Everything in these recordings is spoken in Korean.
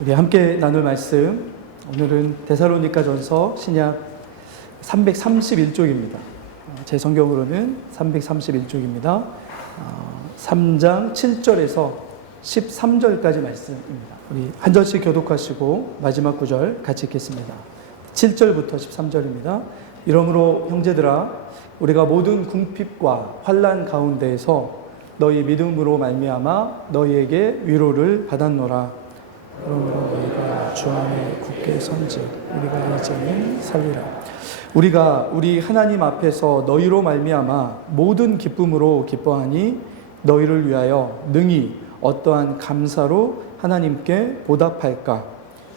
우리 함께 나눌 말씀, 오늘은 데살로니가전서 신약 331쪽입니다. 제 성경으로는 331쪽입니다. 3장 7절에서 13절까지 말씀입니다. 우리 한 절씩 교독하시고 마지막 구절 같이 읽겠습니다. 7절부터 13절입니다. 이러므로 형제들아, 우리가 모든 궁핍과 환난 가운데에서 너희 믿음으로 말미암아 너희에게 위로를 받았노라. 그러므로 너희가 주 안에 굳게 선지 우리가 이제는 살리라. 우리가 우리 하나님 앞에서 너희로 말미암아 모든 기쁨으로 기뻐하니 너희를 위하여 능히 어떠한 감사로 하나님께 보답할까.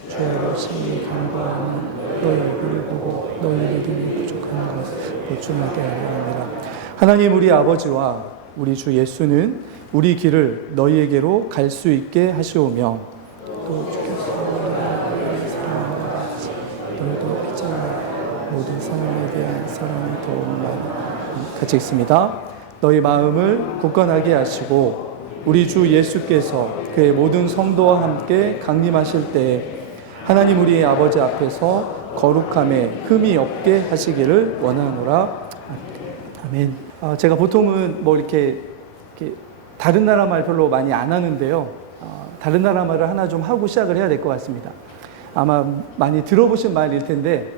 죄로 심히 간구하는 너희 얼굴을 보고 너희 믿음이 부족한 것을 보충하게 하려 합니다. 하나님 우리 아버지와 우리 주 예수는 우리 길을 너희에게로 갈 수 있게 하시오며 또 주께서 너희를 사랑하는 같이 너희도 피차나 모든 사람에 대한 사랑이 더욱 많이. 같이 읽습니다. 너희 마음을 굳건하게 하시고 우리 주 예수께서 그의 모든 성도와 함께 강림하실 때에 하나님 우리 아버지 앞에서 거룩함에 흠이 없게 하시기를 원하노라. 아멘. 제가 보통은 뭐 이렇게 다른 나라 말 별로 많이 안 하는데요. 다른 나라 말을 하나 좀 하고 시작을 해야 될 것 같습니다. 아마 많이 들어보신 말일 텐데,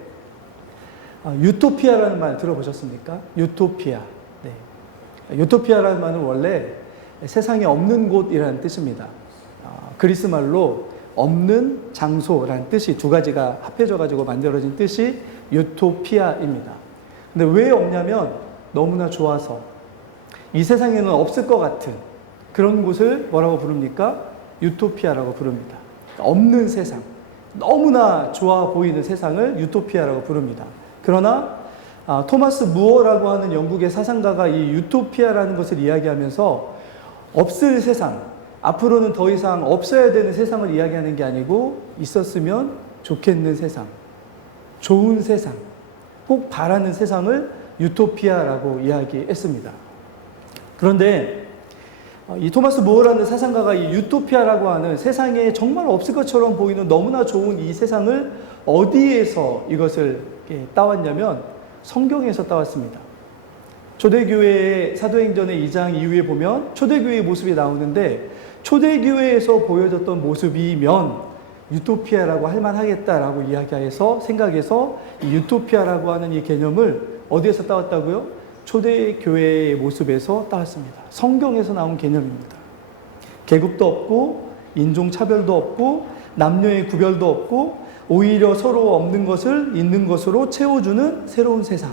유토피아라는 말 들어보셨습니까? 유토피아. 네. 유토피아라는 말은 원래 세상에 없는 곳이라는 뜻입니다. 그리스 말로 없는 장소라는 뜻이 두 가지가 합해져가지고 만들어진 뜻이 유토피아입니다. 근데 왜 없냐면 너무나 좋아서 이 세상에는 없을 것 같은 그런 곳을 뭐라고 부릅니까? 유토피아라고 부릅니다. 없는 세상, 너무나 좋아 보이는 세상을 유토피아라고 부릅니다. 그러나 토마스 무어라고 하는 영국의 사상가가 이 유토피아라는 것을 이야기하면서 없을 세상, 앞으로는 더 이상 없어야 되는 세상을 이야기하는 게 아니고 있었으면 좋겠는 세상, 좋은 세상, 꼭 바라는 세상을 유토피아라고 이야기했습니다. 그런데 이 토마스 무어라는 사상가가 이 유토피아라고 하는 세상에 정말 없을 것처럼 보이는 너무나 좋은 이 세상을 어디에서 이것을 따왔냐면 성경에서 따왔습니다. 초대교회의 사도행전의 2장 이후에 보면 초대교회의 모습이 나오는데 초대교회에서 보여줬던 모습이면 유토피아라고 할 만하겠다라고 이야기해서 생각해서 이 유토피아라고 하는 이 개념을 어디에서 따왔다고요? 초대교회의 모습에서 따왔습니다. 성경에서 나온 개념입니다. 계급도 없고 인종차별도 없고 남녀의 구별도 없고 오히려 서로 없는 것을 있는 것으로 채워주는 새로운 세상.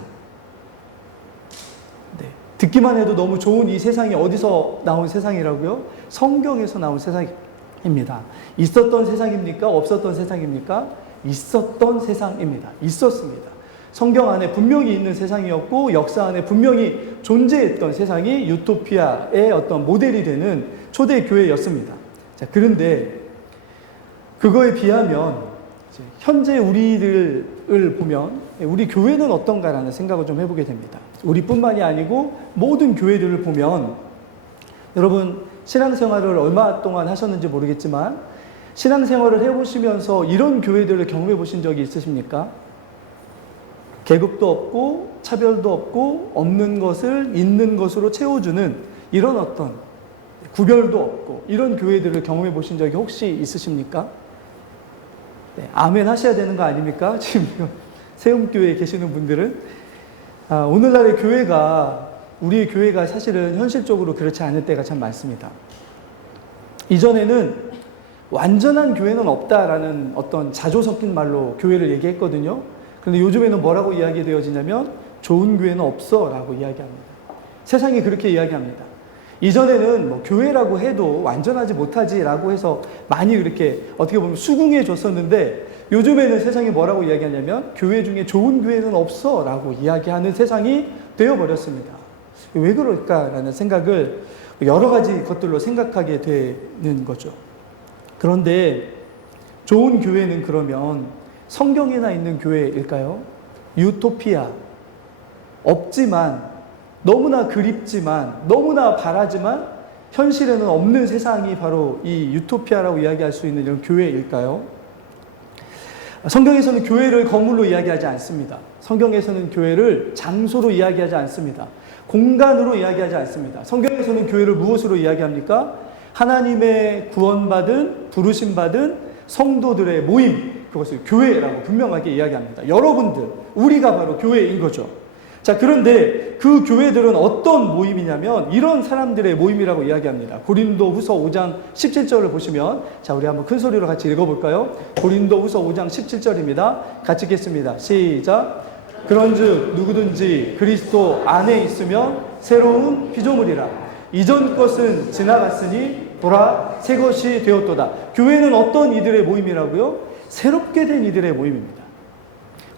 네. 듣기만 해도 너무 좋은 이 세상이 어디서 나온 세상이라고요? 성경에서 나온 세상입니다. 있었던 세상입니까? 없었던 세상입니까? 있었던 세상입니다. 있었습니다. 성경 안에 분명히 있는 세상이었고 역사 안에 분명히 존재했던 세상이 유토피아의 어떤 모델이 되는 초대교회였습니다. 자, 그런데 그거에 비하면 현재 우리를 보면 우리 교회는 어떤가라는 생각을 좀 해보게 됩니다. 우리뿐만이 아니고 모든 교회들을 보면 여러분 신앙생활을 얼마 동안 하셨는지 모르겠지만 신앙생활을 해보시면서 이런 교회들을 경험해 보신 적이 있으십니까? 계급도 없고 차별도 없고 없는 것을 있는 것으로 채워주는 이런 어떤 구별도 없고 이런 교회들을 경험해 보신 적이 혹시 있으십니까? 네, 아멘 하셔야 되는 거 아닙니까? 지금 세움교회에 계시는 분들은 오늘날의 교회가 우리의 교회가 사실은 현실적으로 그렇지 않을 때가 참 많습니다. 이전에는 완전한 교회는 없다라는 어떤 자조 섞인 말로 교회를 얘기했거든요. 그런데 요즘에는 뭐라고 이야기되어지냐면 좋은 교회는 없어 라고 이야기합니다. 세상이 그렇게 이야기합니다. 이전에는 뭐 교회라고 해도 완전하지 못하지 라고 해서 많이 그렇게 어떻게 보면 수긍해 줬었는데 요즘에는 세상이 뭐라고 이야기하냐면 교회 중에 좋은 교회는 없어 라고 이야기하는 세상이 되어버렸습니다. 왜 그럴까라는 생각을 여러 가지 것들로 생각하게 되는 거죠. 그런데 좋은 교회는 그러면 성경에나 있는 교회일까요? 유토피아. 없지만, 너무나 그립지만, 너무나 바라지만, 현실에는 없는 세상이 바로 이 유토피아라고 이야기할 수 있는 이런 교회일까요? 성경에서는 교회를 건물로 이야기하지 않습니다. 성경에서는 교회를 장소로 이야기하지 않습니다. 공간으로 이야기하지 않습니다. 성경에서는 교회를 무엇으로 이야기합니까? 하나님의 구원받은, 부르심받은 성도들의 모임, 그것을 교회라고 분명하게 이야기합니다. 여러분들, 우리가 바로 교회인 거죠. 자, 그런데 그 교회들은 어떤 모임이냐면 이런 사람들의 모임이라고 이야기합니다. 고린도 후서 5장 17절을 보시면, 자, 우리 한번 큰 소리로 같이 읽어볼까요? 고린도 후서 5장 17절입니다. 같이 읽겠습니다. 시작. 그런즉 누구든지 그리스도 안에 있으면 새로운 피조물이라. 이전 것은 지나갔으니 보라 새 것이 되었도다. 교회는 어떤 이들의 모임이라고요? 새롭게 된 이들의 모임입니다.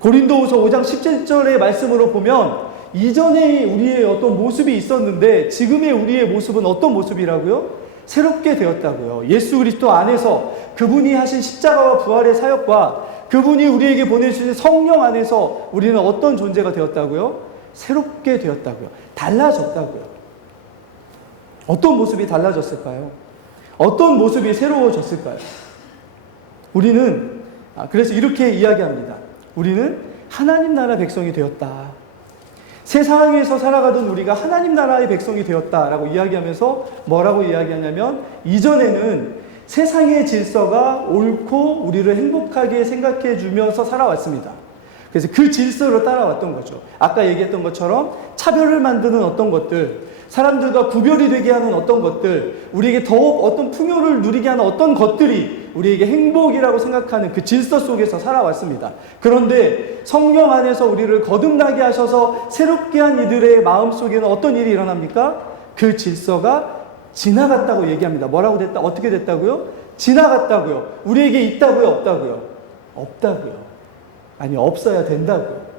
고린도후서 5장 17절의 말씀으로 보면 이전에 우리의 어떤 모습이 있었는데 지금의 우리의 모습은 어떤 모습이라고요? 새롭게 되었다고요. 예수 그리스도 안에서 그분이 하신 십자가와 부활의 사역과 그분이 우리에게 보내주신 성령 안에서 우리는 어떤 존재가 되었다고요? 새롭게 되었다고요. 달라졌다고요. 어떤 모습이 달라졌을까요? 어떤 모습이 새로워졌을까요? 우리는 그래서 이렇게 이야기합니다. 우리는 하나님 나라 백성이 되었다. 세상에서 살아가던 우리가 하나님 나라의 백성이 되었다라고 이야기하면서 뭐라고 이야기하냐면 이전에는 세상의 질서가 옳고 우리를 행복하게 생각해 주면서 살아왔습니다. 그래서 그 질서로 따라왔던 거죠. 아까 얘기했던 것처럼 차별을 만드는 어떤 것들, 사람들과 구별이 되게 하는 어떤 것들, 우리에게 더욱 어떤 풍요를 누리게 하는 어떤 것들이 우리에게 행복이라고 생각하는 그 질서 속에서 살아왔습니다. 그런데 성령 안에서 우리를 거듭나게 하셔서 새롭게 한 이들의 마음속에는 어떤 일이 일어납니까? 그 질서가 지나갔다고 얘기합니다. 뭐라고 됐다? 어떻게 됐다고요? 지나갔다고요. 우리에게 있다고요? 없다고요? 없다고요. 아니, 없어야 된다고요.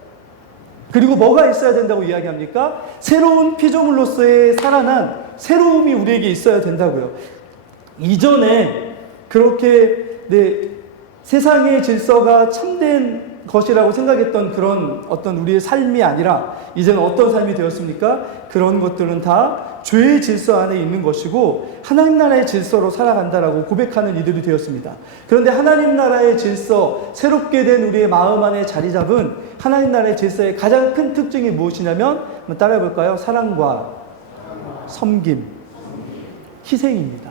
그리고 뭐가 있어야 된다고 이야기합니까? 새로운 피조물로서의 살아난 새로움이 우리에게 있어야 된다고요. 이전에 그렇게 세상의 질서가 참된 것이라고 생각했던 그런 어떤 우리의 삶이 아니라 이제는 어떤 삶이 되었습니까? 그런 것들은 다 죄의 질서 안에 있는 것이고 하나님 나라의 질서로 살아간다라고 고백하는 이들이 되었습니다. 그런데 하나님 나라의 질서, 새롭게 된 우리의 마음 안에 자리 잡은 하나님 나라의 질서의 가장 큰 특징이 무엇이냐면 한번 따라해 볼까요? 사랑과 섬김, 희생입니다.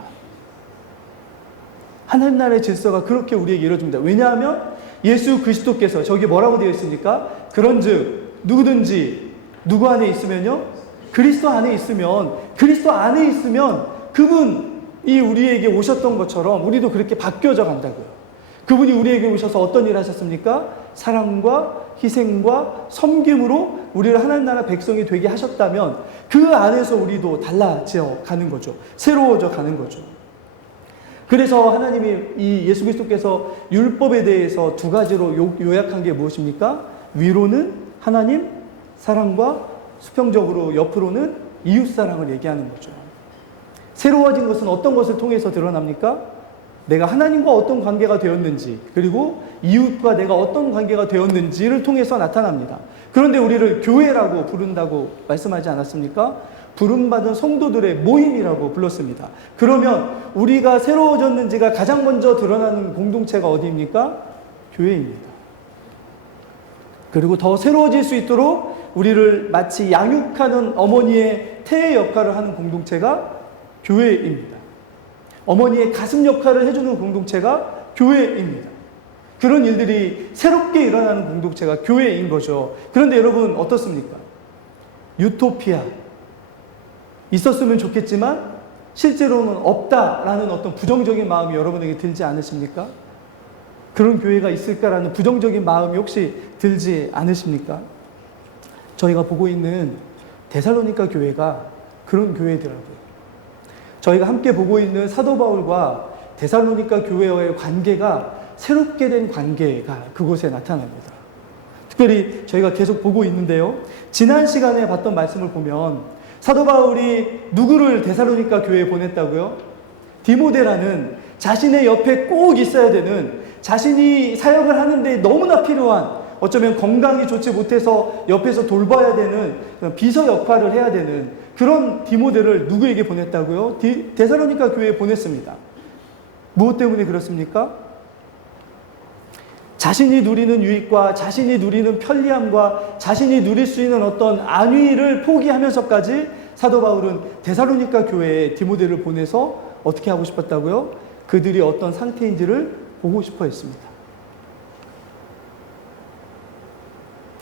하나님 나라의 질서가 그렇게 우리에게 이루어집니다. 왜냐하면 예수 그리스도께서 저기 뭐라고 되어 있습니까? 그런즉 누구든지 누구 안에 있으면요? 그리스도 안에 있으면 그분이 우리에게 오셨던 것처럼 우리도 그렇게 바뀌어져 간다고요. 그분이 우리에게 오셔서 어떤 일을 하셨습니까? 사랑과 희생과 섬김으로 우리를 하나님 나라 백성이 되게 하셨다면 그 안에서 우리도 달라져 가는 거죠. 새로워져 가는 거죠. 그래서 하나님이 이 예수 그리스도께서 율법에 대해서 두 가지로 요약한 게 무엇입니까? 위로는 하나님 사랑과 수평적으로 옆으로는 이웃사랑을 얘기하는 거죠. 새로워진 것은 어떤 것을 통해서 드러납니까? 내가 하나님과 어떤 관계가 되었는지, 그리고 이웃과 내가 어떤 관계가 되었는지를 통해서 나타납니다. 그런데 우리를 교회라고 부른다고 말씀하지 않았습니까? 부름받은 성도들의 모임이라고 불렀습니다. 그러면 우리가 새로워졌는지가 가장 먼저 드러나는 공동체가 어디입니까? 교회입니다. 그리고 더 새로워질 수 있도록 우리를 마치 양육하는 어머니의 태의 역할을 하는 공동체가 교회입니다. 어머니의 가슴 역할을 해주는 공동체가 교회입니다. 그런 일들이 새롭게 일어나는 공동체가 교회인 거죠. 그런데 여러분 어떻습니까? 유토피아 있었으면 좋겠지만 실제로는 없다라는 어떤 부정적인 마음이 여러분에게 들지 않으십니까? 그런 교회가 있을까라는 부정적인 마음이 혹시 들지 않으십니까? 저희가 보고 있는 데살로니가 교회가 그런 교회더라고요. 저희가 함께 보고 있는 사도 바울과 데살로니가 교회와의 관계가 새롭게 된 관계가 그곳에 나타납니다. 특별히 저희가 계속 보고 있는데요. 지난 시간에 봤던 말씀을 보면 사도 바울이 누구를 데살로니가 교회에 보냈다고요? 디모데라는 자신의 옆에 꼭 있어야 되는, 자신이 사역을 하는데 너무나 필요한 어쩌면 건강이 좋지 못해서 옆에서 돌봐야 되는 비서 역할을 해야 되는 그런 디모데를 누구에게 보냈다고요? 데살로니가 교회에 보냈습니다. 무엇 때문에 그렇습니까? 자신이 누리는 유익과 자신이 누리는 편리함과 자신이 누릴 수 있는 어떤 안위를 포기하면서까지 사도 바울은 데살로니가 교회에 디모데를 보내서 어떻게 하고 싶었다고요? 그들이 어떤 상태인지를 보고 싶어 했습니다.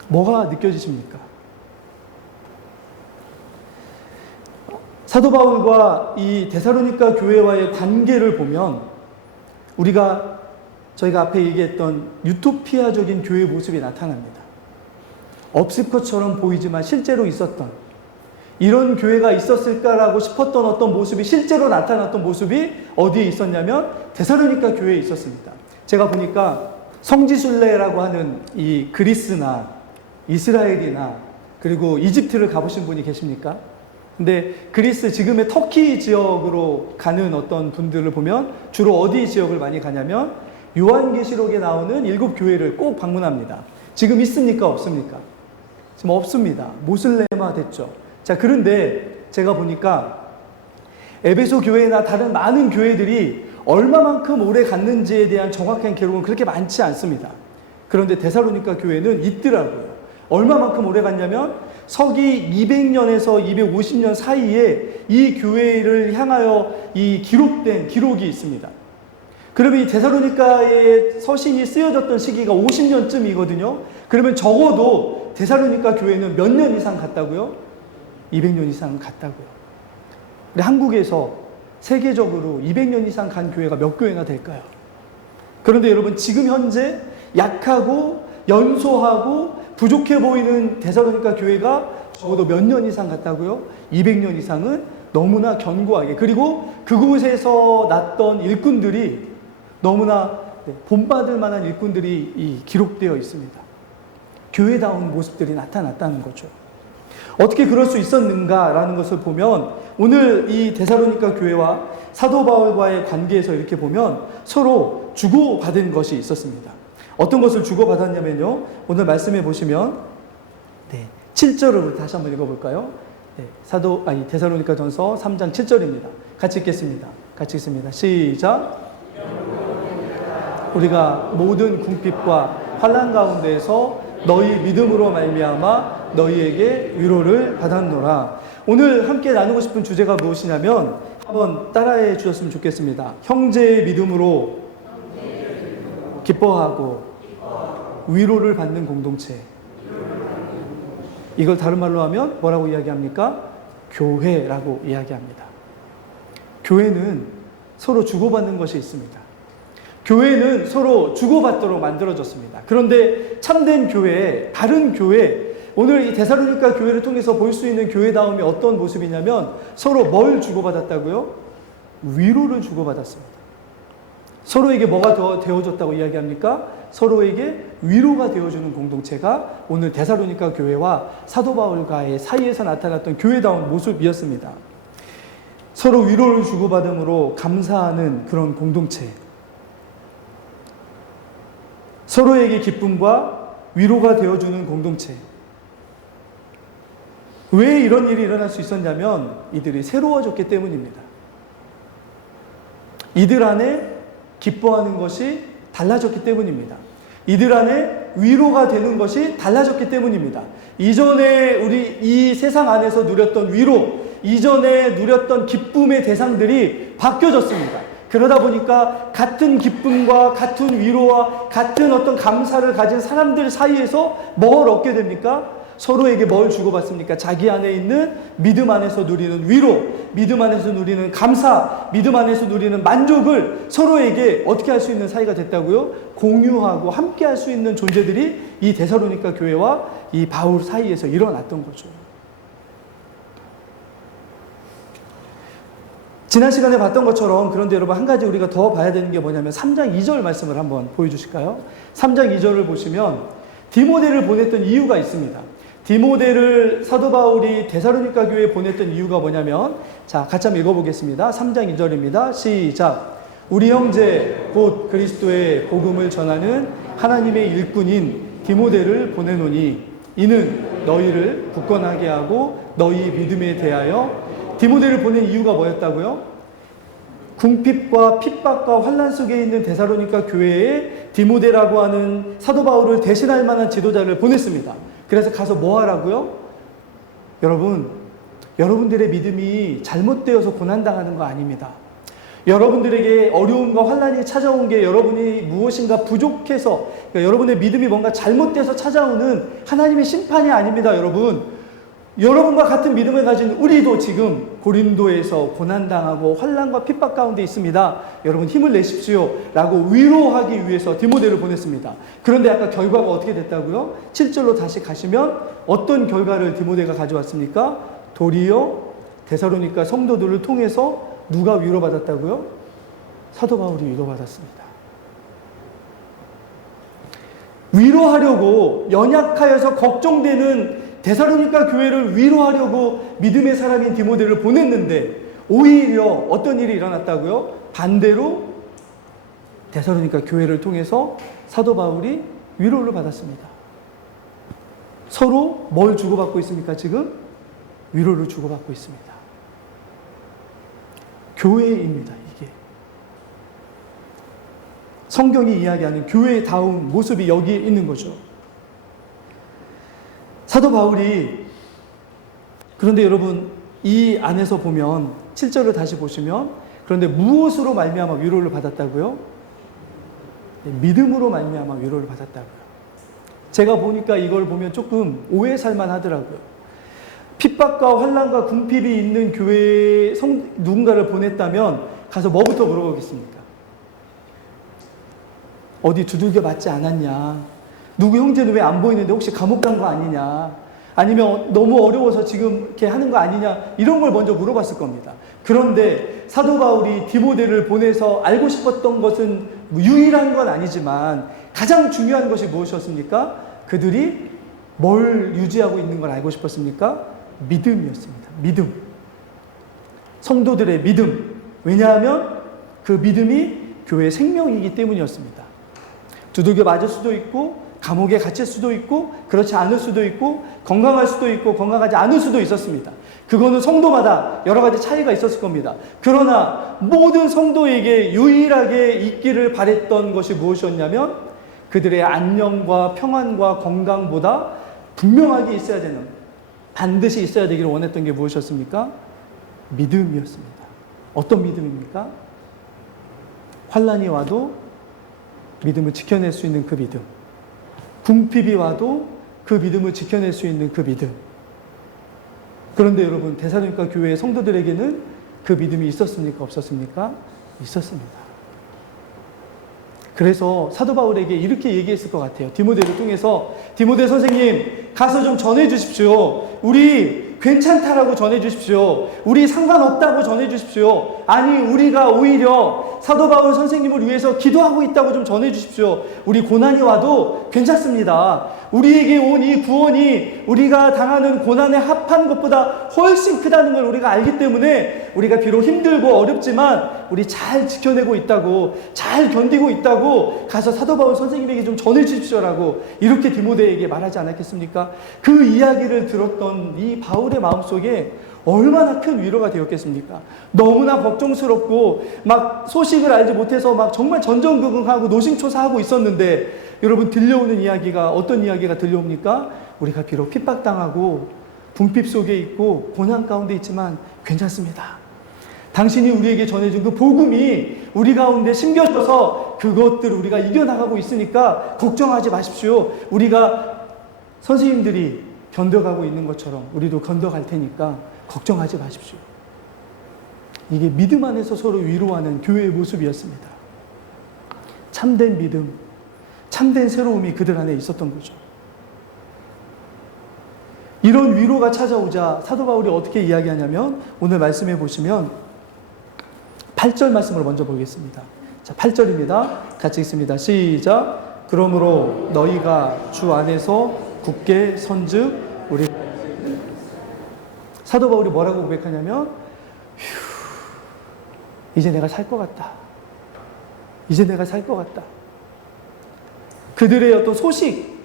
뭐가 느껴지십니까? 사도 바울과 이 데살로니가 교회와의 관계를 보면 저희가 앞에 얘기했던 유토피아적인 교회 모습이 나타납니다. 없을 것처럼 보이지만 실제로 있었던 이런 교회가 있었을까라고 싶었던 어떤 모습이 실제로 나타났던 모습이 어디에 있었냐면 데살로니가 교회에 있었습니다. 제가 보니까 성지순례라고 하는 이 그리스나 이스라엘이나 그리고 이집트를 가보신 분이 계십니까? 근데 그리스 지금의 터키 지역으로 가는 어떤 분들을 보면 주로 어디 지역을 많이 가냐면 요한계시록에 나오는 7교회를 꼭 방문합니다. 지금 있습니까? 없습니까? 지금 없습니다. 모슬레마 됐죠. 자, 그런데 제가 보니까 에베소 교회나 다른 많은 교회들이 얼마만큼 오래 갔는지에 대한 정확한 기록은 그렇게 많지 않습니다. 그런데 데살로니가 교회는 있더라고요. 얼마만큼 오래 갔냐면 서기 200년에서 250년 사이에 이 교회를 향하여 이 기록된 기록이 있습니다. 그러면 이 데살로니가의 서신이 쓰여졌던 시기가 50년쯤이거든요. 그러면 적어도 데살로니가 교회는 몇 년 이상 갔다고요? 200년 이상 갔다고요. 근데 한국에서 세계적으로 200년 이상 간 교회가 몇 교회나 될까요? 그런데 여러분 지금 현재 약하고 연소하고 부족해 보이는 데살로니가 교회가 적어도 몇 년 이상 갔다고요? 200년 이상은 너무나 견고하게, 그리고 그곳에서 났던 일꾼들이 너무나 본받을 만한 일꾼들이 기록되어 있습니다. 교회다운 모습들이 나타났다는 거죠. 어떻게 그럴 수 있었는가라는 것을 보면 오늘 이 데살로니가 교회와 사도 바울과의 관계에서 이렇게 보면 서로 주고받은 것이 있었습니다. 어떤 것을 주고받았냐면요, 오늘 말씀해 보시면 7절을 다시 한번 읽어볼까요? 데살로니가 전서 3장 7절입니다. 같이 읽겠습니다. 같이 읽습니다. 시작. 우리가 모든 궁핍과 환난 가운데에서 너희 믿음으로 말미암아 너희에게 위로를 받았노라. 오늘 함께 나누고 싶은 주제가 무엇이냐면 한번 따라해 주셨으면 좋겠습니다. 형제의 믿음으로 기뻐하고 위로를 받는 공동체. 이걸 다른 말로 하면 뭐라고 이야기합니까? 교회라고 이야기합니다. 교회는 서로 주고받는 것이 있습니다. 교회는 서로 주고받도록 만들어졌습니다. 그런데 참된 교회, 다른 교회, 오늘 이 데살로니가 교회를 통해서 볼 수 있는 교회다움이 어떤 모습이냐면 서로 뭘 주고받았다고요? 위로를 주고받았습니다. 서로에게 뭐가 더 되어줬다고 이야기합니까? 서로에게 위로가 되어주는 공동체가 오늘 데살로니가 교회와 사도 바울과의 사이에서 나타났던 교회다운 모습이었습니다. 서로 위로를 주고받음으로 감사하는 그런 공동체, 서로에게 기쁨과 위로가 되어주는 공동체. 왜 이런 일이 일어날 수 있었냐면 이들이 새로워졌기 때문입니다. 이들 안에 기뻐하는 것이 달라졌기 때문입니다. 이들 안에 위로가 되는 것이 달라졌기 때문입니다. 이전에 우리 이 세상 안에서 누렸던 위로, 이전에 누렸던 기쁨의 대상들이 바뀌어졌습니다. 그러다 보니까 같은 기쁨과 같은 위로와 같은 어떤 감사를 가진 사람들 사이에서 뭘 얻게 됩니까? 서로에게 뭘 주고받습니까? 자기 안에 있는 믿음 안에서 누리는 위로, 믿음 안에서 누리는 감사, 믿음 안에서 누리는 만족을 서로에게 어떻게 할 수 있는 사이가 됐다고요? 공유하고 함께 할 수 있는 존재들이 이 데살로니가 교회와 이 바울 사이에서 일어났던 거죠. 지난 시간에 봤던 것처럼, 그런데 여러분 한 가지 우리가 더 봐야 되는 게 뭐냐면 3장 2절 말씀을 한번 보여주실까요? 3장 2절을 보시면 디모데를 보냈던 이유가 있습니다. 디모데를 사도 바울이 데살로니가 교회에 보냈던 이유가 뭐냐면, 자, 같이 한번 읽어보겠습니다. 3장 2절입니다. 시작. 우리 형제 곧 그리스도의 복음을 전하는 하나님의 일꾼인 디모데를 보내노니 이는 너희를 굳건하게 하고 너희 믿음에 대하여. 디모데를 보낸 이유가 뭐였다고요? 궁핍과 핍박과 환난 속에 있는 데살로니가 교회에 디모데라고 하는 사도 바울을 대신할 만한 지도자를 보냈습니다. 그래서 가서 뭐 하라고요? 여러분들의 믿음이 잘못되어서 고난당하는 거 아닙니다. 여러분들에게 어려움과 환난이 찾아온 게 여러분이 무엇인가 부족해서, 그러니까 여러분의 믿음이 뭔가 잘못돼서 찾아오는 하나님의 심판이 아닙니다. 여러분과 같은 믿음을 가진 우리도 지금 고린도에서 고난당하고 환난과 핍박 가운데 있습니다. 여러분 힘을 내십시오 라고 위로하기 위해서 디모데를 보냈습니다. 그런데 아까 결과가 어떻게 됐다고요? 7절로 다시 가시면 어떤 결과를 디모데가 가져왔습니까? 도리어 데살로니가 성도들을 통해서 누가 위로받았다고요? 사도 바울이 위로받았습니다. 위로하려고, 연약하여서 걱정되는 데살로니가 교회를 위로하려고 믿음의 사람인 디모데를 보냈는데 오히려 어떤 일이 일어났다고요? 반대로 데살로니가 교회를 통해서 사도 바울이 위로를 받았습니다. 서로 뭘 주고받고 있습니까? 지금 위로를 주고받고 있습니다. 교회입니다. 이게 성경이 이야기하는 교회다운 모습이 여기에 있는 거죠. 사도 바울이, 그런데 여러분 이 안에서 보면 7절을 다시 보시면, 그런데 무엇으로 말미암아 위로를 받았다고요? 믿음으로 말미암아 위로를 받았다고요. 제가 보니까 이걸 보면 조금 오해 살만 하더라고요. 핍박과 환난과 궁핍이 있는 교회에 누군가를 보냈다면 가서 뭐부터 물어보겠습니까? 어디 두들겨 맞지 않았냐? 누구 형제는 왜 안 보이는데 혹시 감옥 간 거 아니냐? 아니면 너무 어려워서 지금 이렇게 하는 거 아니냐? 이런 걸 먼저 물어봤을 겁니다. 그런데 사도 바울이 디모데를 보내서 알고 싶었던 것은 유일한 건 아니지만 가장 중요한 것이 무엇이었습니까? 그들이 뭘 유지하고 있는 걸 알고 싶었습니까? 믿음이었습니다. 믿음. 성도들의 믿음. 왜냐하면 그 믿음이 교회의 생명이기 때문이었습니다. 두들겨 맞을 수도 있고, 감옥에 갇힐 수도 있고, 그렇지 않을 수도 있고, 건강할 수도 있고, 건강하지 않을 수도 있었습니다. 그거는 성도마다 여러 가지 차이가 있었을 겁니다. 그러나 모든 성도에게 유일하게 있기를 바랬던 것이 무엇이었냐면 그들의 안녕과 평안과 건강보다 분명하게 있어야 되는, 반드시 있어야 되기를 원했던 게 무엇이었습니까? 믿음이었습니다. 어떤 믿음입니까? 환난이 와도 믿음을 지켜낼 수 있는 그 믿음. 궁핍이 와도 그 믿음을 지켜낼 수 있는 그 믿음. 그런데 여러분, 데살로니가 교회의 성도들에게는 그 믿음이 있었습니까? 없었습니까? 있었습니다. 그래서 사도 바울에게 이렇게 얘기했을 것 같아요. 디모데를 통해서, 디모데 선생님 가서 좀 전해 주십시오. 우리 괜찮다라고 전해 주십시오. 우리 상관없다고 전해 주십시오. 아니, 우리가 오히려 사도 바울 선생님을 위해서 기도하고 있다고 좀 전해 주십시오. 우리 고난이 와도 괜찮습니다. 우리에게 온 이 구원이 우리가 당하는 고난에 합한 것보다 훨씬 크다는 걸 우리가 알기 때문에 우리가 비록 힘들고 어렵지만 우리 잘 지켜내고 있다고, 잘 견디고 있다고 가서 사도 바울 선생님에게 좀 전해 주십시오라고 이렇게 디모데에게 말하지 않았겠습니까? 그 이야기를 들었던 이 바울의 마음속에 얼마나 큰 위로가 되었겠습니까? 너무나 걱정스럽고 막 소식을 알지 못해서 막 정말 전전긍긍하고 노심초사하고 있었는데, 여러분 들려오는 이야기가 어떤 이야기가 들려옵니까? 우리가 비록 핍박당하고 궁핍 속에 있고 고난 가운데 있지만 괜찮습니다. 당신이 우리에게 전해준 그 복음이 우리 가운데 심겨져서 그것들을 우리가 이겨나가고 있으니까 걱정하지 마십시오. 우리가 선생님들이 견뎌가고 있는 것처럼 우리도 견뎌갈 테니까 걱정하지 마십시오. 이게 믿음 안에서 서로 위로하는 교회의 모습이었습니다. 참된 믿음, 참된 새로움이 그들 안에 있었던 거죠. 이런 위로가 찾아오자 사도 바울이 어떻게 이야기하냐면, 오늘 말씀해 보시면 8절 말씀을 먼저 보겠습니다. 자, 8절입니다. 같이 읽습니다. 시작. 그러므로 너희가 주 안에서 굳게 선즉 우리. 사도 바울이 뭐라고 고백하냐면, 이제 내가 살 것 같다. 이제 내가 살 것 같다. 그들의 어떤 소식,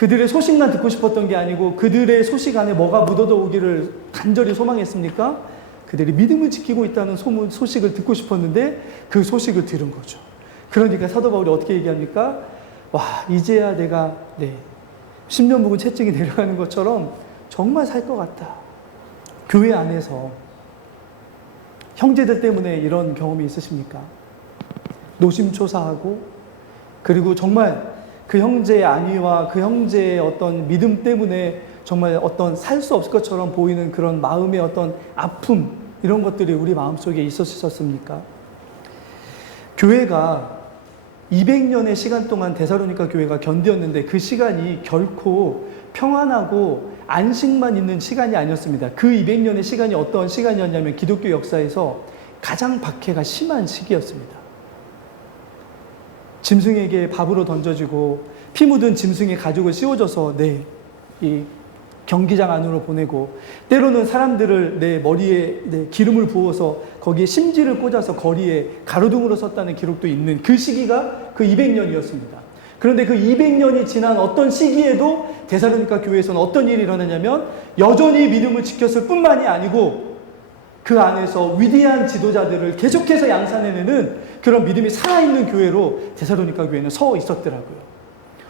그들의 소식만 듣고 싶었던 게 아니고 그들의 소식 안에 뭐가 묻어져 오기를 간절히 소망했습니까? 그들이 믿음을 지키고 있다는 소식을 듣고 싶었는데 그 소식을 들은 거죠. 그러니까 사도 바울이 어떻게 얘기합니까? 와, 이제야 내가 10년 묵은 채찍이 내려가는 것처럼 정말 살 것 같다. 교회 안에서 형제들 때문에 이런 경험이 있으십니까? 노심초사하고 그리고 정말 그 형제의 안위와 그 형제의 어떤 믿음 때문에 정말 어떤 살 수 없을 것처럼 보이는 그런 마음의 어떤 아픔, 이런 것들이 우리 마음속에 있었습니까? 교회가 200년의 시간 동안 데살로니가 교회가 견뎠는데 그 시간이 결코 평안하고 안식만 있는 시간이 아니었습니다. 그 200년의 시간이 어떤 시간이었냐면 기독교 역사에서 가장 박해가 심한 시기였습니다. 짐승에게 밥으로 던져지고 피 묻은 짐승의 가죽을 씌워줘서 이 경기장 안으로 보내고 때로는 사람들을 내 머리에 기름을 부어서 거기에 심지를 꽂아서 거리에 가로등으로 섰다는 기록도 있는 그 시기가 그 200년이었습니다. 그런데 그 200년이 지난 어떤 시기에도 데살로니가 교회에서는 어떤 일이 일어나냐면 여전히 믿음을 지켰을 뿐만이 아니고 그 안에서 위대한 지도자들을 계속해서 양산해내는 그런 믿음이 살아있는 교회로 데살로니가 교회는 서 있었더라고요.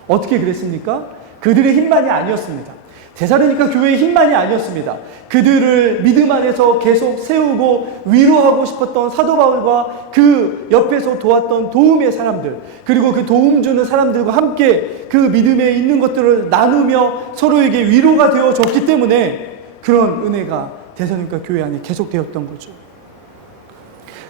어떻게 그랬습니까? 그들의 힘만이 아니었습니다. 데살로니가 교회의 힘만이 아니었습니다. 그들을 믿음 안에서 계속 세우고 위로하고 싶었던 사도 바울과 그 옆에서 도왔던 도움의 사람들, 그리고 그 도움 주는 사람들과 함께 그 믿음에 있는 것들을 나누며 서로에게 위로가 되어줬기 때문에 그런 은혜가 데살로니가 교회 안에 계속되었던 거죠.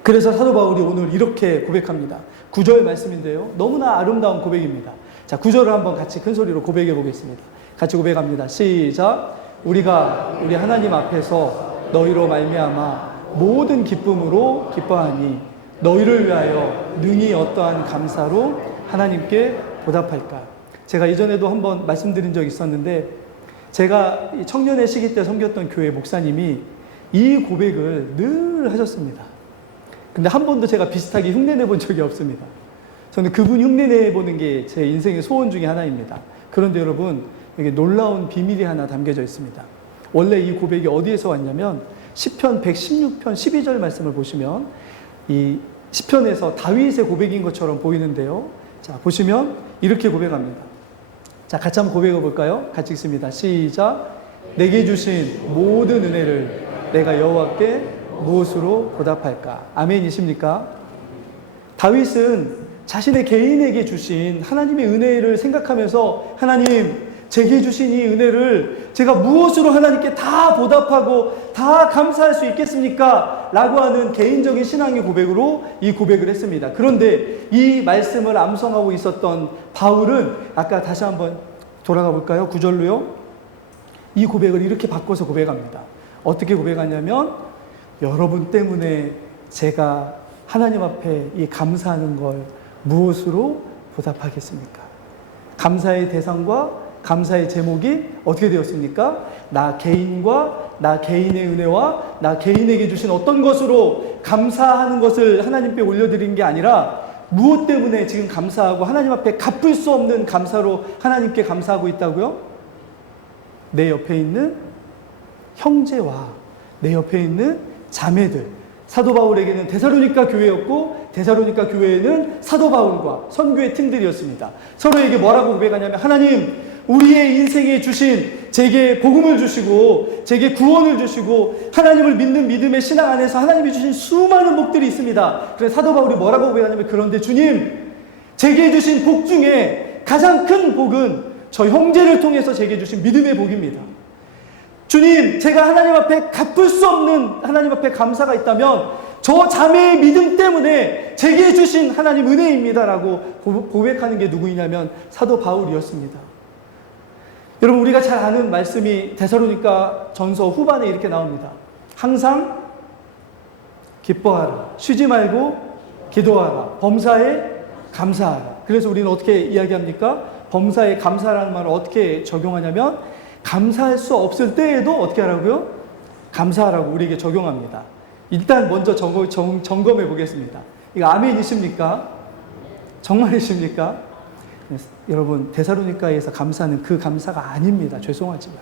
그래서 사도 바울이 오늘 이렇게 고백합니다. 9절 말씀인데요. 너무나 아름다운 고백입니다. 자, 9절을 한번 같이 큰 소리로 고백해 보겠습니다. 같이 고백합니다. 시작. 우리가 우리 하나님 앞에서 너희로 말미암아 모든 기쁨으로 기뻐하니 너희를 위하여 능히 어떠한 감사로 하나님께 보답할까. 제가 이전에도 한번 말씀드린 적이 있었는데 제가 청년의 시기 때 섬겼던 교회 목사님이 이 고백을 늘 하셨습니다. 근데 한 번도 제가 비슷하게 흉내내 본 적이 없습니다. 저는 그분 흉내내 보는 게 제 인생의 소원 중에 하나입니다. 그런데 여러분, 여기 놀라운 비밀이 하나 담겨져 있습니다. 원래 이 고백이 어디에서 왔냐면 시편 116편 12절 말씀을 보시면 이 시편에서 다윗의 고백인 것처럼 보이는데요. 자, 보시면 이렇게 고백합니다. 자, 같이 한번 고백해 볼까요? 같이 읽습니다. 시작. 내게 주신 모든 은혜를 내가 여호와께 무엇으로 보답할까? 아멘이십니까? 다윗은 자신의 개인에게 주신 하나님의 은혜를 생각하면서 하나님, 제게 주신 이 은혜를 제가 무엇으로 하나님께 다 보답하고 다 감사할 수 있겠습니까? 라고 하는 개인적인 신앙의 고백으로 이 고백을 했습니다. 그런데 이 말씀을 암송하고 있었던 바울은 아까 다시 한번 돌아가 볼까요? 9절로요. 이 고백을 이렇게 바꿔서 고백합니다. 어떻게 고백하냐면 여러분 때문에 제가 하나님 앞에 이 감사하는 걸 무엇으로 보답하겠습니까? 감사의 대상과 감사의 제목이 어떻게 되었습니까? 나 개인과 나 개인의 은혜와 나 개인에게 주신 어떤 것으로 감사하는 것을 하나님께 올려드린 게 아니라 무엇 때문에 지금 감사하고 하나님 앞에 갚을 수 없는 감사로 하나님께 감사하고 있다고요? 내 옆에 있는 형제와 내 옆에 있는 자매들, 사도 바울에게는 데살로니가 교회였고 데살로니가 교회에는 사도 바울과 선교의 팀들이었습니다. 서로에게 뭐라고 고백하냐면 하나님, 우리의 인생에 주신 제게 복음을 주시고 제게 구원을 주시고 하나님을 믿는 믿음의 신앙 안에서 하나님이 주신 수많은 복들이 있습니다. 그래서 사도 바울이 뭐라고 고백하냐면 그런데 주님, 제게 주신 복 중에 가장 큰 복은 저 형제를 통해서 제게 주신 믿음의 복입니다. 주님, 제가 하나님 앞에 갚을 수 없는 하나님 앞에 감사가 있다면 저 자매의 믿음 때문에 제게 주신 하나님 은혜입니다라고 고백하는 게 누구이냐면 사도 바울이었습니다. 여러분, 우리가 잘 아는 말씀이 데살로니가 전서 후반에 이렇게 나옵니다. 항상 기뻐하라, 쉬지 말고 기도하라, 범사에 감사하라. 그래서 우리는 어떻게 이야기합니까? 범사에 감사라는 말을 어떻게 적용하냐면 감사할 수 없을 때에도 어떻게 하라고요? 감사하라고 우리에게 적용합니다. 일단 먼저 점검해 보겠습니다. 이거 아멘이십니까? 정말이십니까? 여러분, 데살로니가에서 감사는 그 감사가 아닙니다. 죄송하지만.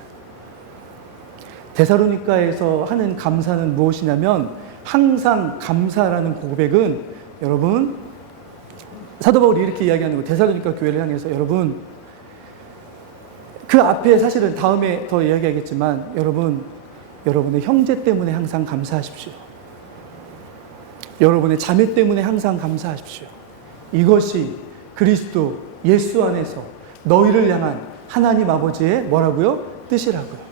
데살로니가에서 하는 감사는 무엇이냐면 항상 감사라는 고백은 여러분, 사도 바울이 이렇게 이야기하는 거예요. 데살로니가 교회를 향해서 여러분, 그 앞에 사실은 다음에 더 이야기하겠지만 여러분의 형제 때문에 항상 감사하십시오. 여러분의 자매 때문에 항상 감사하십시오. 이것이 그리스도 예수 안에서 너희를 향한 하나님 아버지의 뭐라고요? 뜻이라고요.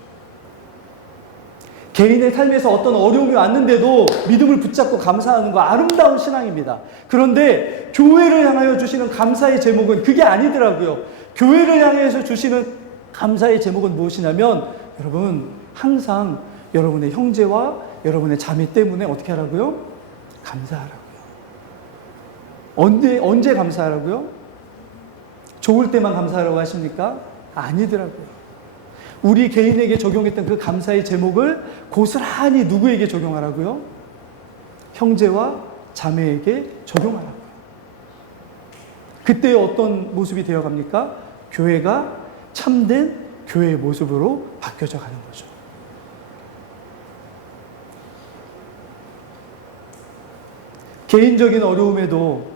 개인의 삶에서 어떤 어려움이 왔는데도 믿음을 붙잡고 감사하는 거 아름다운 신앙입니다. 그런데 교회를 향하여 주시는 감사의 제목은 그게 아니더라고요. 교회를 향해서 주시는 감사의 제목은 무엇이냐면 여러분, 항상 여러분의 형제와 여러분의 자매 때문에 어떻게 하라고요? 감사하라고요. 언제 감사하라고요? 좋을 때만 감사하라고 하십니까? 아니더라고요. 우리 개인에게 적용했던 그 감사의 제목을 고스란히 누구에게 적용하라고요? 형제와 자매에게 적용하라고요. 그때 어떤 모습이 되어갑니까? 교회가 참된 교회의 모습으로 바뀌어져 가는 거죠. 개인적인 어려움에도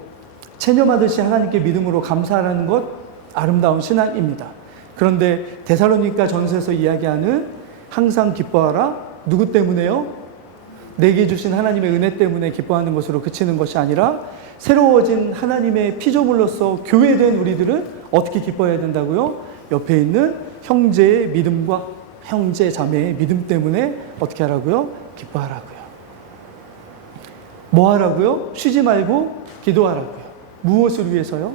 체념하듯이 하나님께 믿음으로 감사하라는 것 아름다운 신앙입니다. 그런데 데살로니가 전서에서 이야기하는 항상 기뻐하라. 누구 때문에요? 내게 주신 하나님의 은혜 때문에 기뻐하는 것으로 그치는 것이 아니라 새로워진 하나님의 피조물로서 교회된 우리들은 어떻게 기뻐해야 된다고요? 옆에 있는 형제의 믿음과 형제 자매의 믿음 때문에 어떻게 하라고요? 기뻐하라고요. 뭐 하라고요? 쉬지 말고 기도하라고요. 무엇을 위해서요?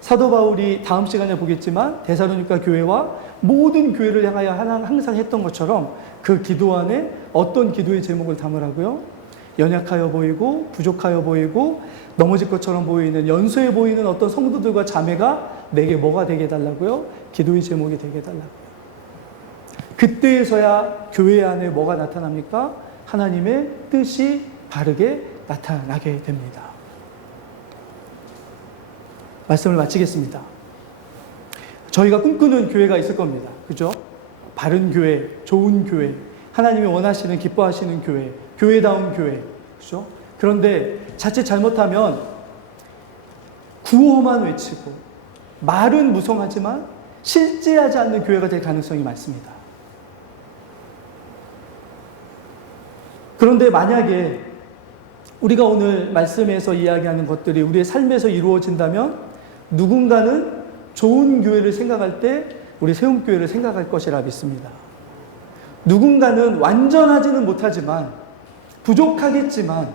사도 바울이 다음 시간에 보겠지만 데살로니가 교회와 모든 교회를 향하여 항상 했던 것처럼 그 기도 안에 어떤 기도의 제목을 담으라고요? 연약하여 보이고 부족하여 보이고 넘어질 것처럼 보이는 연소해 보이는 어떤 성도들과 자매가 내게 뭐가 되게 해달라고요? 기도의 제목이 되게 해달라고요. 그때에서야 교회 안에 뭐가 나타납니까? 하나님의 뜻이 바르게 나타나게 됩니다. 말씀을 마치겠습니다. 저희가 꿈꾸는 교회가 있을 겁니다. 그죠? 바른 교회, 좋은 교회, 하나님이 원하시는, 기뻐하시는 교회, 교회다운 교회. 그죠? 그런데 자칫 잘못하면 구호만 외치고 말은 무성하지만 실제하지 않는 교회가 될 가능성이 많습니다. 그런데 만약에 우리가 오늘 말씀에서 이야기하는 것들이 우리의 삶에서 이루어진다면 누군가는 좋은 교회를 생각할 때 우리 세움교회를 생각할 것이라 믿습니다. 누군가는 완전하지는 못하지만 부족하겠지만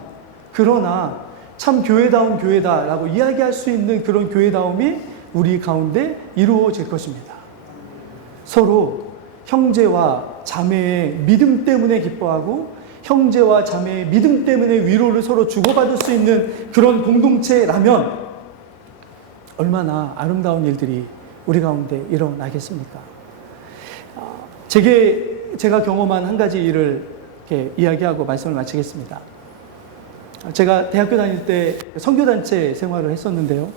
그러나 참 교회다운 교회다라고 이야기할 수 있는 그런 교회다움이 우리 가운데 이루어질 것입니다. 서로 형제와 자매의 믿음 때문에 기뻐하고 형제와 자매의 믿음 때문에 위로를 서로 주고받을 수 있는 그런 공동체라면 얼마나 아름다운 일들이 우리 가운데 일어나겠습니까? 제가 경험한 한 가지 일을 이렇게 이야기하고 말씀을 마치겠습니다. 제가 대학교 다닐 때 선교단체 생활을 했었는데요.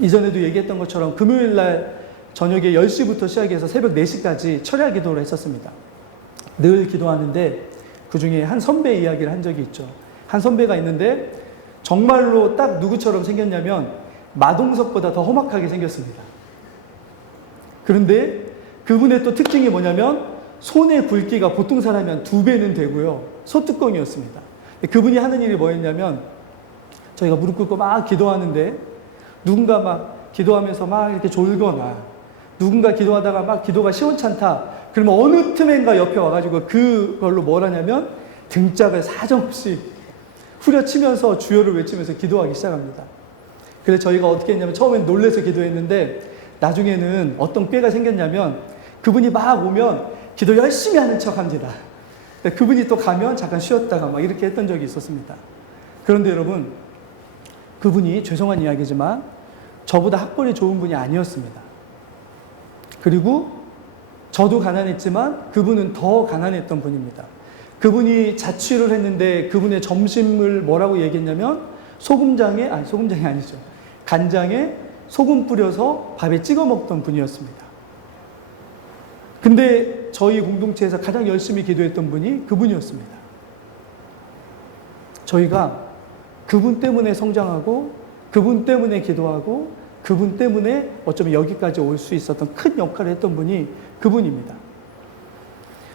이전에도 얘기했던 것처럼 금요일 날 저녁에 10시부터 시작해서 새벽 4시까지 철야 기도를 했었습니다. 늘 기도하는데 그 중에 한 선배 이야기를 한 적이 있죠. 한 선배가 있는데 정말로 딱 누구처럼 생겼냐면 마동석보다 더 험악하게 생겼습니다. 그런데 그분의 또 특징이 뭐냐면 손의 굵기가 보통 사람이 한 2배는 되고요. 소뚜껑이었습니다. 그분이 하는 일이 뭐였냐면 저희가 무릎 꿇고 막 기도하는데 누군가 막 기도하면서 막 이렇게 졸거나 누군가 기도하다가 막 기도가 시원찮다. 그러면 어느 틈엔가 옆에 와가지고 그걸로 뭘 하냐면 등짝을 사정없이 후려치면서 주여를 외치면서 기도하기 시작합니다. 그래서 저희가 어떻게 했냐면 처음엔 놀래서 기도했는데 나중에는 어떤 꾀가 생겼냐면 그분이 막 오면 기도 열심히 하는 척 합니다. 그분이 또 가면 잠깐 쉬었다가 막 이렇게 했던 적이 있었습니다. 그런데 여러분, 그분이 죄송한 이야기지만 저보다 학벌이 좋은 분이 아니었습니다. 그리고 저도 가난했지만 그분은 더 가난했던 분입니다. 그분이 자취를 했는데 그분의 점심을 뭐라고 얘기했냐면 소금장에, 아니 소금장이 아니죠. 간장에 소금 뿌려서 밥에 찍어 먹던 분이었습니다. 근데 저희 공동체에서 가장 열심히 기도했던 분이 그분이었습니다. 저희가 그분 때문에 성장하고 그분 때문에 기도하고 그분 때문에 어쩌면 여기까지 올 수 있었던 큰 역할을 했던 분이 그분입니다.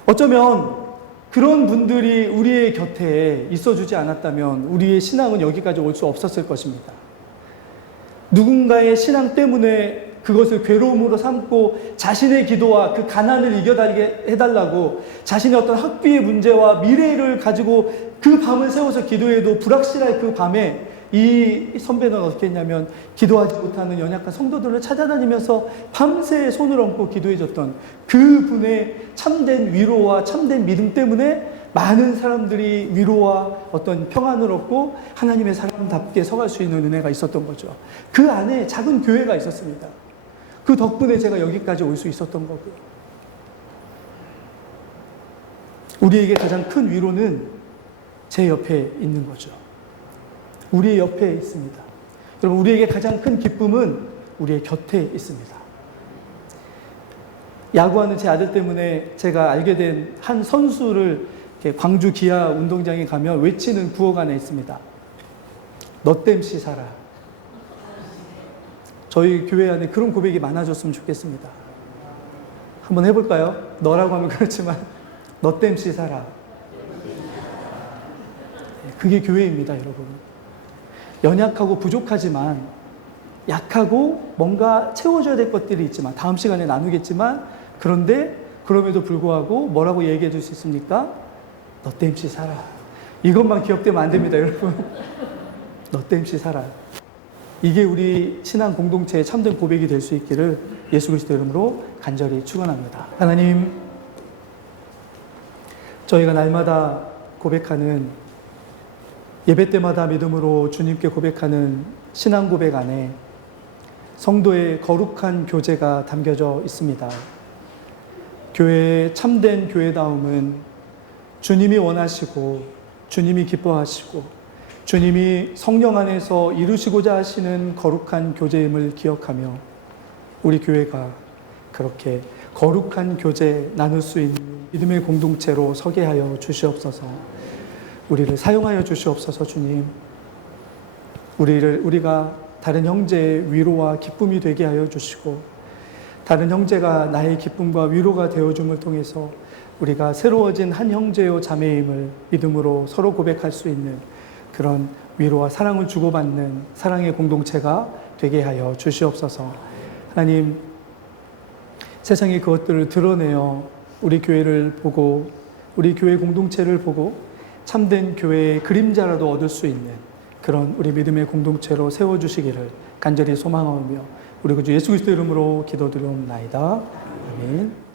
어쩌면 그런 분들이 우리의 곁에 있어주지 않았다면 우리의 신앙은 여기까지 올 수 없었을 것입니다. 누군가의 신앙 때문에 그것을 괴로움으로 삼고 자신의 기도와 그 가난을 이겨달게 해달라고 자신의 어떤 학비의 문제와 미래를 가지고 그 밤을 새워서 기도해도 불확실할 그 밤에 이 선배는 어떻게 했냐면 기도하지 못하는 연약한 성도들을 찾아다니면서 밤새 손을 얹고 기도해줬던 그분의 참된 위로와 참된 믿음 때문에 많은 사람들이 위로와 어떤 평안을 얻고 하나님의 사람답게 서갈 수 있는 은혜가 있었던 거죠. 그 안에 작은 교회가 있었습니다. 그 덕분에 제가 여기까지 올 수 있었던 거고요. 우리에게 가장 큰 위로는 제 옆에 있는 거죠. 우리의 옆에 있습니다. 여러분, 우리에게 가장 큰 기쁨은 우리의 곁에 있습니다. 야구하는 제 아들 때문에 제가 알게 된 한 선수를 광주 기아 운동장에 가면 외치는 구호가 하나 있습니다. 너 땜시 살아. 저희 교회 안에 그런 고백이 많아졌으면 좋겠습니다. 한번 해볼까요? 너라고 하면 그렇지만 너 땜시 살아. 그게 교회입니다, 여러분. 연약하고 부족하지만 약하고 뭔가 채워줘야 될 것들이 있지만 다음 시간에 나누겠지만 그런데 그럼에도 불구하고 뭐라고 얘기해 줄 수 있습니까? 너 땜시 살아. 이것만 기억되면 안 됩니다, 여러분. 너 땜시 살아. 이게 우리 신앙 공동체의 참된 고백이 될 수 있기를 예수 그리스도 이름으로 간절히 축원합니다. 하나님, 저희가 날마다 고백하는 예배 때마다 믿음으로 주님께 고백하는 신앙 고백 안에 성도의 거룩한 교제가 담겨져 있습니다. 교회의 참된 교회다움은 주님이 원하시고 주님이 기뻐하시고 주님이 성령 안에서 이루시고자 하시는 거룩한 교제임을 기억하며 우리 교회가 그렇게 거룩한 교제 나눌 수 있는 믿음의 공동체로 서게 하여 주시옵소서. 우리를 사용하여 주시옵소서. 주님, 우리가 다른 형제의 위로와 기쁨이 되게 하여 주시고 다른 형제가 나의 기쁨과 위로가 되어줌을 통해서 우리가 새로워진 한 형제요 자매임을 믿음으로 서로 고백할 수 있는 그런 위로와 사랑을 주고받는 사랑의 공동체가 되게 하여 주시옵소서. 하나님, 세상에 그것들을 드러내어 우리 교회를 보고 우리 교회 공동체를 보고 참된 교회의 그림자라도 얻을 수 있는 그런 우리 믿음의 공동체로 세워주시기를 간절히 소망하며 우리 구주 예수 그리스도 이름으로 기도드리옵나이다. 아멘.